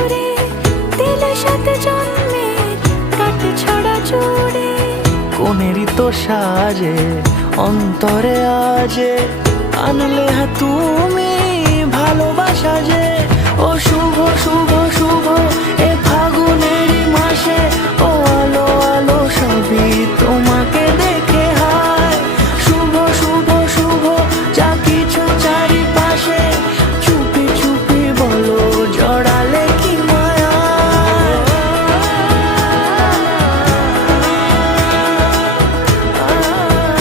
সুরে দিলে সাথে জন্মের কাট ছড়া জুড়ে। কোনেরই তো সাজে অন্তরে আজে আনলে তুমি ভালোবাসা যে। ও শুভ শুভ শুভ